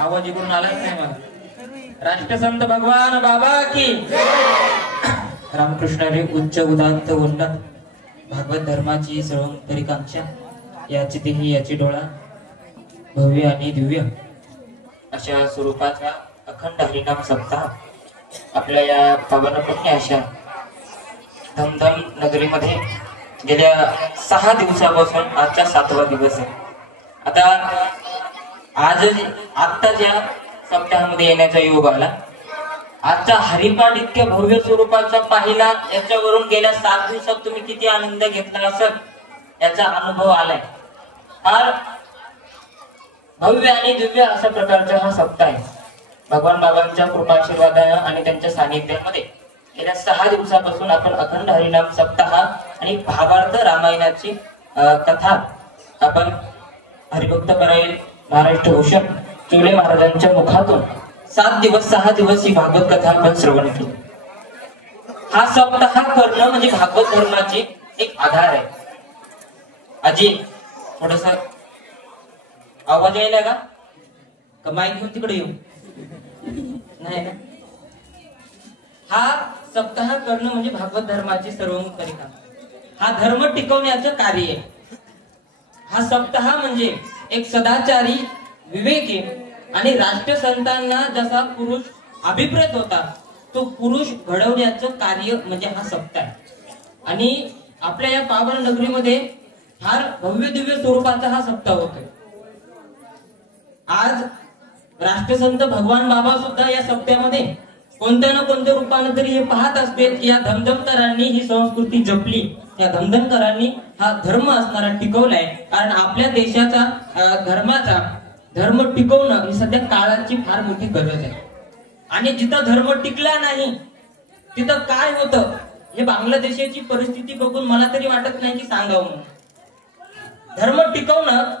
आवाज इकडून आलाच नाही मला. राष्ट्रसंत भगवान बाबा की रामकृष्णाने उच्च उदात्त उन्नत भागवत धर्माची सर्वोपरी कांक्षा, याची देही याची डोळा, भव्य आणि दिव्य अशा स्वरूपाचा अखंड हरिनाम सप्ताह आपल्या या पावन पुण्य अशा धमधम नगरीमध्ये गेल्या 6 दिवसापासून आजचा 7वा दिवस आहे. आता आत्ताच या सप्ताहामध्ये येण्याचा योग आला. आजचा हरिपाठ इतक्या भव्य स्वरूपाचा पाहिला, याच्यावरून गेल्या 7 दिवसात तुम्ही किती आनंद घेतला असेल याचा अनुभव आलाय. फार भव्य आणि दिव्य अशा प्रकारचा हा सप्ताह आहे. भगवान बाबांच्या कृपाशीर्वादाने आणि त्यांच्या सानिध्यामध्ये गेल्या 6 दिवसापासून आपण अखंड हरिनाम सप्ताह आणि भावार्थ रामायणाची कथा आपण हरिभक्त परायण महाराष्ट्र भूषण चोले महाराजांच्या मुखातून 6 दिवस ही भागवत कथा आपण श्रवण केली. हा सप्ताह करणं म्हणजे भागवत धर्माची एक आधार आहे. आजी थोडस आवाज यायला का माईक घेऊन तिकडे येऊ नाही ना. हा सप्ताह करणं म्हणजे भागवत धर्माची सर्वोपरी काम, हा धर्म टिकवण्याचं कार्य आहे. हा सप्ताह म्हणजे एक सदाचारी, विवेकी आणि राष्ट्रसंतांना जसा पुरुष अभिप्रेत होता तो पुरुष घडवण्याचं कार्य म्हणजे हा सप्ताह आहे. आणि आपल्या या पावन नगरीमध्ये फार भव्य दिव्य स्वरूपाचा हा सप्ताह होतोय. आज राष्ट्रसंत भगवान बाबा सुद्धा या सप्त्यामध्ये कोणत्या ना कोणत्या रूपाने तरी हे पाहत असते की या धमधमकरांनी ही संस्कृती जपली, या धमधमकरांनी हा धर्म असणारा टिकवलाय. कारण आपल्या देशाचा धर्माचा धर्म टिकवणं ही सध्या काळाची फार मोठी गरज आहे. आणि जिथं धर्म टिकला नाही तिथं काय होतं हे बांगलादेशाची परिस्थिती बघून मला तरी वाटत नाही की सांगावं म्हणून. धर्म टिकवणं,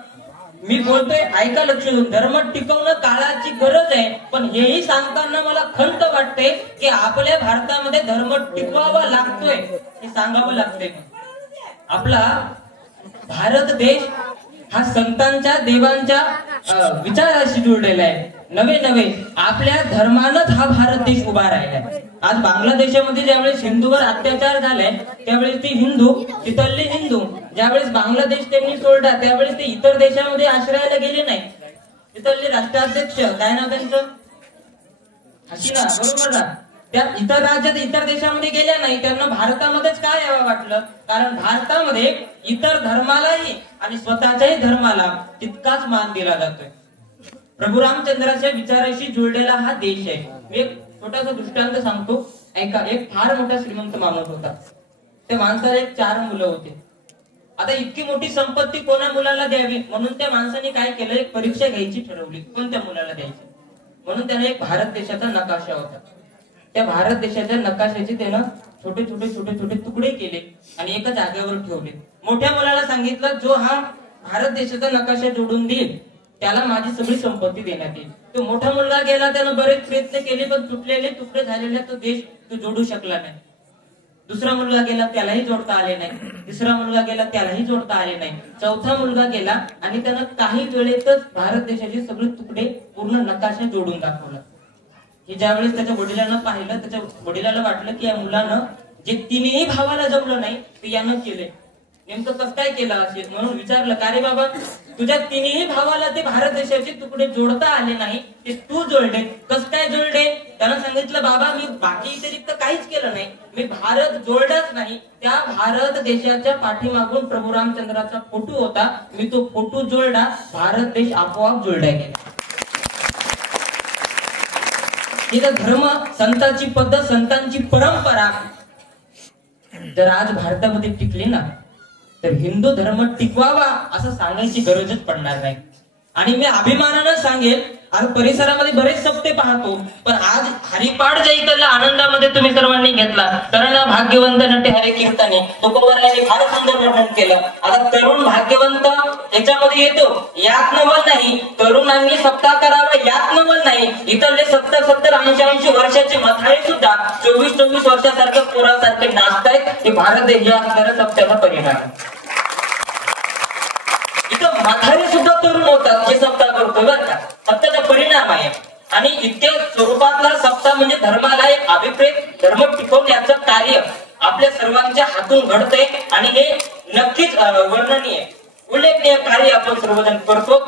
मी बोलतोय ऐका लक्ष देऊन, धर्म टिकवणं काळाची गरज आहे. पण हेही सांगताना मला खंत वाटते की आपल्या भारतामध्ये धर्म टिकवावा लागतोय हे सांगावं लागतंय. आपला भारत देश हा संतांच्या देवांच्या विचाराशी जुळलेला आहे. नवे आपल्या धर्मानच हा भारत देश उभा राहिलाय. आज बांगलादेशामध्ये ज्यावेळेस हिंदूवर अत्याचार झालाय त्यावेळेस ते हिंदू, तिथले हिंदू ज्यावेळेस बांगलादेश त्यांनी सोडला त्यावेळेस ते इतर देशामध्ये आश्रयाला गेले नाही. तिथले राष्ट्राध्यक्ष काय नाव त्यांचं, हसीना, बरोबर ना, त्या इतर राज्यात इतर देशामध्ये गेल्या नाही, त्यांना भारतामध्येच काय यावं वाटलं. कारण भारतामध्ये इतर धर्मालाही आणि स्वतःच्याही धर्माला तितकाच मान दिला जातोय. प्रभू रामचंद्राच्या विचाराशी जुळलेला हा देश आहे. मी एक छोटासा दृष्टांत सांगतो ऐका. एक फार मोठा श्रीमंत माणूस होता. त्या माणसाला 4 मुलं होते. आता इतकी मोठी संपत्ती कोणा मुलाला द्यावी म्हणून त्या माणसाने काय केलं, एक परीक्षा घ्यायची ठरवली कोणत्या मुलाला द्यायची. म्हणून त्याने एक भारत देशाचा नकाशा होता. त्या भारत देशाच्या नकाशाचे त्यानं छोटे छोटे तुकडे केले आणि एका जागेवर ठेवले. मोठ्या मुलाला सांगितलं जो हा भारत देशाचा नकाशा जोडून देईल त्याला माझी सगळी संपत्ती देण्यात येईल. तो मोठा मुलगा गेला, त्यानं बरेच प्रयत्न केले पण तुटलेले तुकडे झालेले तो देश तो जोडू शकला नाही. दुसरा मुलगा गेला, त्यालाही जोडता आले नाही. तिसरा मुलगा गेला, त्यालाही जोडता आले नाही. चौथा मुलगा गेला आणि त्यानं काही वेळेतच भारत देशाचे सगळे तुकडे पूर्ण नकाशा जोडून दाखवला. हे ज्यावेळेस त्याच्या वडिलांना पाहिलं, त्याच्या वडिलांना वाटलं की या मुलानं जे 3ही भावाला जमलं नाही ते यानं केले. नेमकं कसं काय केलं असेल म्हणून विचारलं, का रे बाबा तुझ्या 3ही भावाला ते भारत देशाचे तुकडे जोडता आले नाही, ते तू जोडले, कसं काय जोडले. त्यानं सांगितलं, बाबा मी बाकी व्यतिरिक्त काहीच केलं नाही, मी भारत जोडलाच नाही. त्या भारत देशाच्या पाठीमागून प्रभू रामचंद्राचा फोटो होता, मी तो फोटो जोडला, भारत देश आपोआप जोडला गेला. इथं धर्म, संतांची पद्धत, संतांची परंपरा जर आज भारतामध्ये टिकली ना तर हिंदू धर्म टिकवावा असं सांगायची गरजच पडणार नाही. आणि मी अभिमानानं सांगेल, आज परिसरामध्ये बरेच सप्ते पाहतो पण आज हरिपाठ ज्या इकडल्या आनंदामध्ये तुम्ही सर्वांनी घेतला. कारण भाग्यवंत नटे हरे कीर्तने तुकोबरायांनी फार सुंदर वर्णन केलं. आता तरुण भाग्यवंत याच्यामध्ये येतो, यात नवल नाही. तरुणांनी सप्ताह करावा यात नवल नाही. इथले 70-80 वर्षाचे म्हातारे सुद्धा 24 वर्षासारखं पोरासारखे नाचतायत. हे भारत देश असणाऱ्या सप्त्याचा परिणाम. इथं म्हातारे सुद्धा तरुण होतात हे सप्ताह करतो बरं का, सप्ताहाचा परिणाम आहे. आणि इतक्या स्वरूपातला सप्ताह म्हणजे धर्माला एक अभिप्रेत धर्म टिकवण्याचं कार्य आपल्या सर्वांच्या हातून घडतंय आणि हे नक्कीच वर्णनीय उल्लेखनीय कार्य आपण सर्वजण करतो.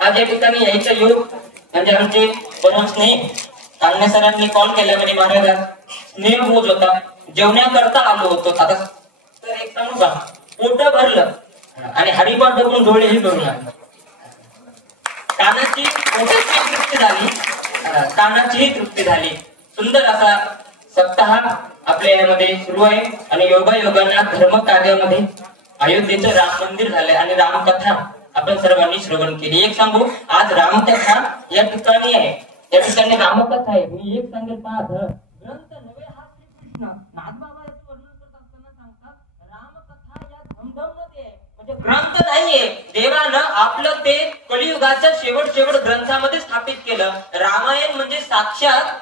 आज या ठिकाणी यायचा योग म्हणजे आमचे परम स्नेह कांगणे सरांनी कॉल केला म्हणजे महाराज स्नेह बोध होता, जेवण्याकरता आलो होतो. आता तर एक सांगू का, पोट भरलं आणि हरिपाठ बघून डोळेही भरून लागले. कानाची पोटाची तृप्ती झाली, कानाचीही तृप्ती झाली. सुंदर असा सप्ताह आपल्या यामध्ये सुरू आहे आणि योगायोगाने धर्म कार्यामध्ये अयोध्येचं राम मंदिर झालंय आणि रामकथा आपण सर्वांनी श्रवण केली. एक सांगू, आज रामकथा या ठिकाणी आहे, या ठिकाणी रामकथा आहे. मी एक सांगेल, पहा ग्रंथ नवे हा श्रीकृष्ण नाथबाबा याचं वर्णन करत असताना सांगतात रामकथा या धमधममध्ये आहे, म्हणजे ग्रंथ नाहीये. देवानं आपलं ते कलियुगाच्या शेवट ग्रंथामध्ये स्थापित केलं. रामायण म्हणजे साक्षात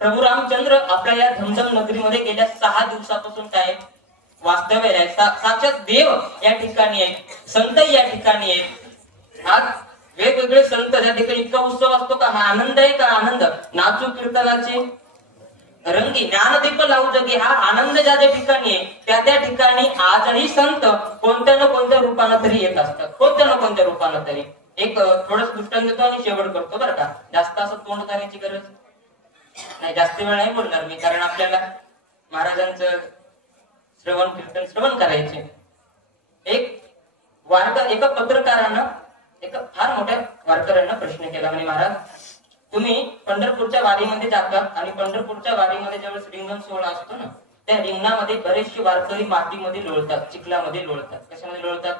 प्रभू रामचंद्र आपल्या या धमधम नगरीमध्ये गेल्या 6 दिवसापासून काय वास्तव्य आहे. साक्षात देव या ठिकाणी आहे, संत या ठिकाणी आहेत. आज वेगवेगळे संत या ठिकाणी इतका उत्सव असतो का, हा आनंद आहे का आनंद. नाचू कीर्तनाचे रंगी ज्ञानदीप लावू जगे, हा आनंद ज्या ज्या ठिकाणी आहे त्या ठिकाणी आजही संत कोणत्या ना कोणत्या रूपानं तरी येत असतात, कोणत्या ना कोणत्या रूपानं तरी. एक थोडं दृष्टांत देतो आणि शेवट करतो बरं का. जास्त असं तोंड करायची गरज नाही, जास्त वेळ नाही बोलणार मी, कारण आपल्याला महाराजांचं श्रवण कीर्तन श्रवण करायचे. एका पत्रकारानं एका फार मोठ्या वारकऱ्यांना प्रश्न केला, म्हणे महाराज तुम्ही पंढरपूरच्या वारीमध्ये जातात आणि पंढरपूरच्या वारीमध्ये ज्यावेळेस रिंगण सोहळा असतो ना, त्या रिंगणामध्ये बरेचसे वारकरी मातीमध्ये लोळतात, चिखलामध्ये लोळतात. कशामध्ये लोळतात?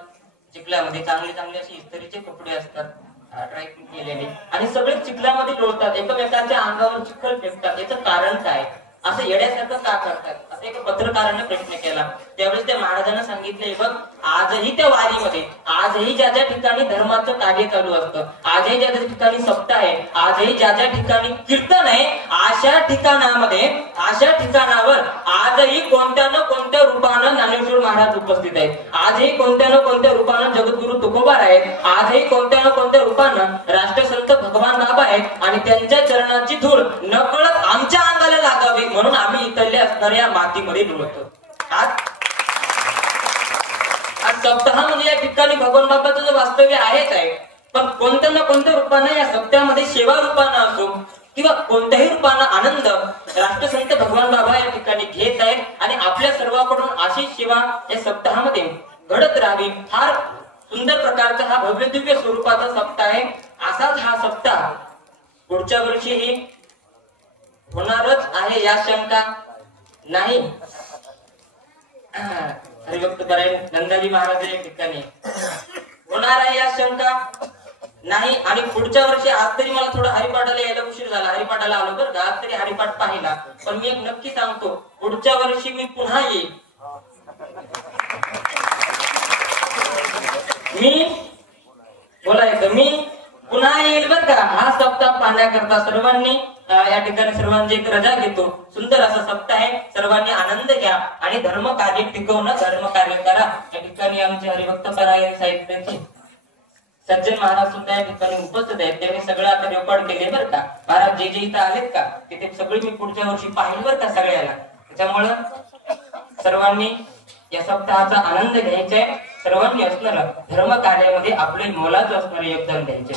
चिखलामध्ये. चांगले चांगले असे इस्त्रीचे कपडे असतात ड्रायक्लीन केलेले आणि सगळे चिखलामध्ये लोळतात, एकमेकांच्या अंगावर चिखल फेकतात. याचं कारण काय? असं येड्यासारखं का करतात? असं एका पत्रकाराने प्रश्न केला. त्यावेळेस त्या महाराजांना सांगितले, बघ आजही त्या वारीमध्ये, आजही ज्या ज्या ठिकाणी धर्माचं कार्य चालू असतं, आजही ज्या ज्या ठिकाणी सप्ताह आहे, आजही ज्या ज्या ठिकाणी कीर्तन आहे, अशा ठिकाणामध्ये, अशा ठिकाणावर आजही कोणत्या ना कोणत्या रूपानं ज्ञानेश्वर महाराज उपस्थित आहेत. आजही कोणत्या ना कोणत्या रूपानं जगद्गुरु तुकोबार आहेत. आजही कोणत्या ना कोणत्या रूपानं राष्ट्रसंत भगवान बाबा आहेत आणि त्यांच्या चरणाची धूळ नकळत आमच्या अंगाला लागावी म्हणून आम्ही इथल्या असणाऱ्या मातीमध्ये लोळतो. आज सप्ताह म्हणजे या ठिकाणी भगवान बाबाचं जे वास्तव्य आहेच आहे, पण कोणत्या ना कोणत्या रूपानं या सप्त्यामध्ये सेवा रूपानं असो किंवा कोणत्याही रूपानं आनंद राष्ट्रसंत भगवान बाबा या ठिकाणी घेत आहेत आणि आपल्या सर्वांकडून अशी सेवा या सप्ताहामध्ये घडत राहावी. फार सुंदर प्रकारचा हा भव्य दिव्य स्वरूपाचा सप्ताह आहे. असाच हा सप्ताह पुढच्या वर्षीही होणारच आहे, या शंका नाही. हरिभक्त परायण नंदाजी महाराज या ठिकाणी होणार आहे, या शंका नाही. आणि पुढच्या वर्षी, आज तरी मला थोडं हरिपाठाला यायला उशीर झाला, हरिपाठाला आलो बरं का, आज तरी हरिपाठ पाहिला, पण मी एक नक्की सांगतो, पुढच्या वर्षी मी पुन्हा येईल. मी पुन्हा येईल बरं का, हा सप्ताह पाहण्याकरता. सर्वांनी या ठिकाणी सर्वांची एक रजा घेतो. सुंदर असा सप्ताह आहे, सर्वांनी आनंद घ्या आणि धर्म कार्य टिकवणं, धर्म कार्य करा. या ठिकाणी आमचे हरिभक्त परायण साहित्याचे सज्जन महाराज सुद्धा या ठिकाणी उपस्थित आहेत. त्यांनी सगळं आता रेकॉर्ड केले बरं का. महाराज जे जे इथं आलेत का, तिथे सगळे मी पुढच्या वर्षी पाहिल बरं का सगळ्याला. त्याच्यामुळं सर्वांनी या सप्ताहाचा आनंद घ्यायचा आहे. सर्वांनी असणारं धर्म कार्यामध्ये आपले मोलाचं असणारे योगदान द्यायचे.